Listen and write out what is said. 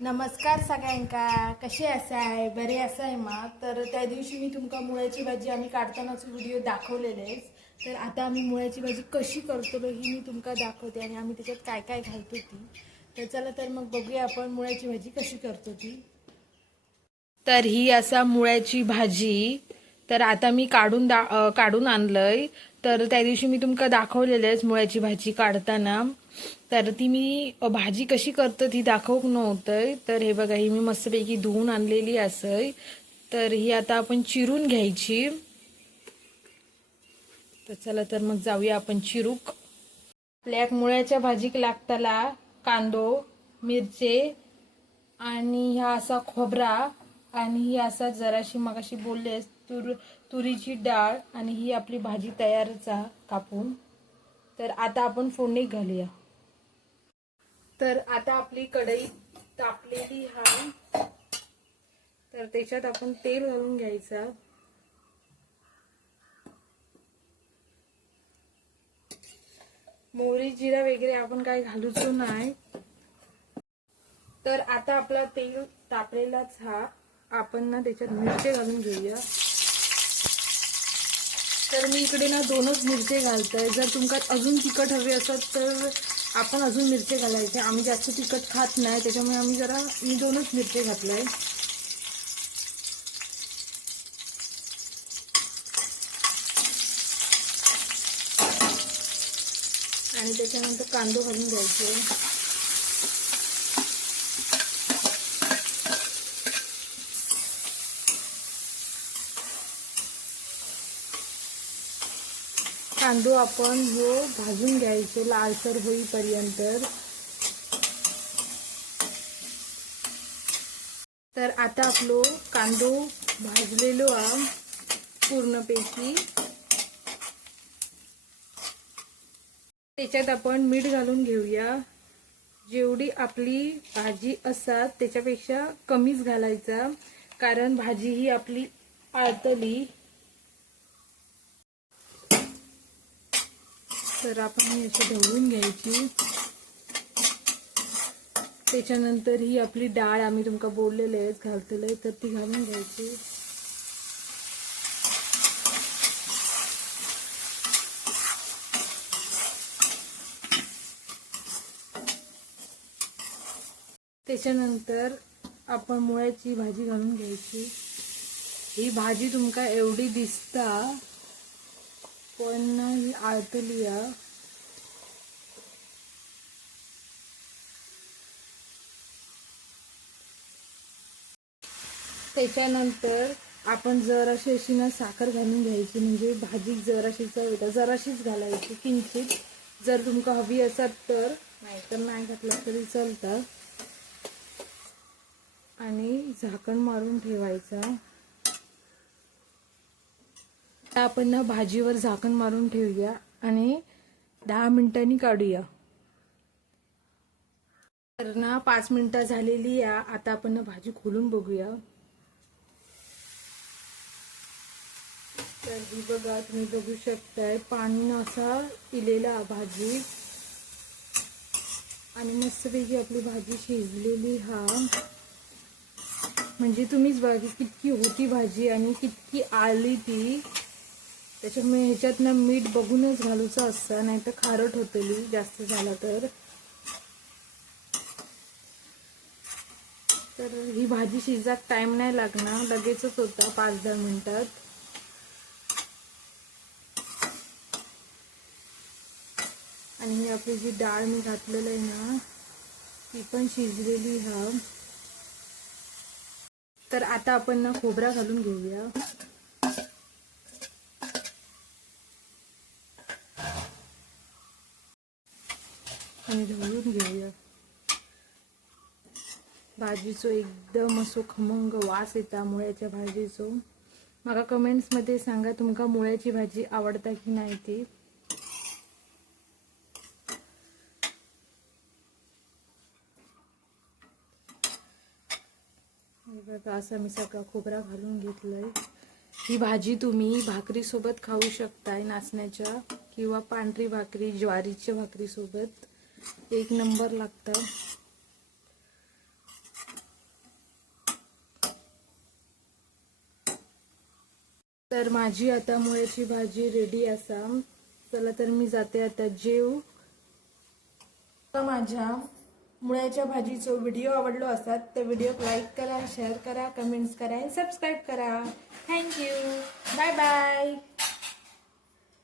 नमस्कार सगळ्यांका. कसे असाय? बरे असाय मा? तर त्या दिवशी मी तुमका मुळ्याची भाजी आम्ही काढतानाचे व्हिडिओ दाखवलेलेच. तर आता आम्ही मुळ्याची भाजी कशी करतो ही मी तुमका दाखवते आणि आम्ही त्याच्यात काय काय घालतो ती. तर चला तर मग बघूया आपण मुळ्याची भाजी कशी करतो ती. तर ही असा मुळ्याची भाजी तर आता मी काढून आणलंय. तर त्या दिवशी मी तुमका दाखवलेलंच मुळ्याची भाजी काढताना. तर ती मी भाजी कशी करतो ती दाखवूक नव्हतंय. तर हे बघा ही मी मस्तपैकी धुवून आणलेली असय. तर ही आता आपण चिरून घ्यायची. तर चला तर मग जाऊया आपण चिरूक. आपल्या मुळ्याच्या भाजीक लागताला कांदो, मिरचे आणि ह्या असा खोबरा आणि ही असा जराशी मगाशी बोललेस तुरीची डाळ आणि ही आपली भाजी तयारच कापून. तर आता आपण फोडणी घालूया. तर आता आपली कढई तापलेली आहे. तर त्याच्यात आपण तेल घालून घ्यायचा. मोहरी जिरा वगैरे आपण काय घालूच नाही. तर आता आपला तेल तापलेलाच हा. आपण ना त्याच्यात मिरचे घालून घेऊया. तर मी इकडे ना 2च मिरचे घालतोय. जर तुमका अजून तिखट हवे असत तर आपण अजून मिरचे घालायचे. आम्ही जास्त तिखट खात नाही त्याच्यामुळे मी 2च मिरचे घातलाय. आणि त्याच्यानंतर कांदो घालून द्यायचे. कांदो आपण भाजून घ्यायचो लालसर होईपर्यंत. तर आता आपलो कांदो भाजलेलो आहे पूर्णपैकी. त्याच्यात आपण मीठ घालून घेऊया. जेवढी आपली भाजी असतात त्याच्यापेक्षा कमीच घालायचा, कारण भाजी ही आपली आळतली. तर आपण ही अशी ढवळून घ्यायची. त्याच्यानंतर ही आपली डाळ आम्ही तुमका बोललेले घालतले तर ती घालून घ्यायची. त्याच्यानंतर आपण मुळ्याची भाजी घालून घ्यायची. ही भाजी तुमका एवढी दिसता पण ही आळतली आहे. त्याच्यानंतर आपण जराशी अशी ना साखर घालून घ्यायची, म्हणजे भाजी जराशी चव येते. जराशीच घालायची किंचित, जर तुमका हवी असत तर, नाहीतर नाही घातलं तरी चालतं. आणि झाकण मारून ठेवायचा. आपण ना भाजीवर झाकण मारून ठेवूया आणि 10 मिनिटांनी काढूया. तर ना 5 मिनिटं झालेली आहे. आता आपण ना भाजी खोलून बघूया. तर ही बघा, तुम्ही बघू शकताय पाणी असा इलेला भाजी आणि मस्तपैकी आपली भाजी शिजलेली हा. म्हणजे तुम्हीच बघा कितकी होती भाजी आणि कितकी आली ती. त्याच्यामुळे ह्याच्यात ना मीठ बघूनच घालूचं असतं, नाही तर खारट होतली जास्त झाला तर. तर ही भाजी शिजाक टाइम नाही लागणार, लगेचच होता 5-10 मिनिटात. आणि ही आपली जी डाळ मी घातलेलं आहे ना ती पण शिजलेली हा. तर आता आपण ना खोबरा घालून घेऊया. आणि ढवळून घेऊया. भाजीचो एकदम असो खमंग वास येता मुळ्याच्या भाजीचो. मला कमेंट्स मध्ये सांगा तुमका मुळ्याची भाजी आवडता की नाही ती. बघा असं मी सगळा खोबरा घालून घेतलाय. ही भाजी तुम्ही भाकरी सोबत खाऊ शकताय, नाचण्याच्या किंवा पांढरी भाकरी, ज्वारीच्या भाकरी सोबत एक नंबर लागतं. तर माझी आता मुळ्याची भाजी रेडी असा. चला तर मी जाते आता जेव. माझ्या मुळ्याच्या भाजीचो व्हिडिओ आवडलो असतात तर व्हिडिओ लाईक करा, शेअर करा, कमेंट्स करा आणि सबस्क्राईब करा. थँक्यू. Bye bye.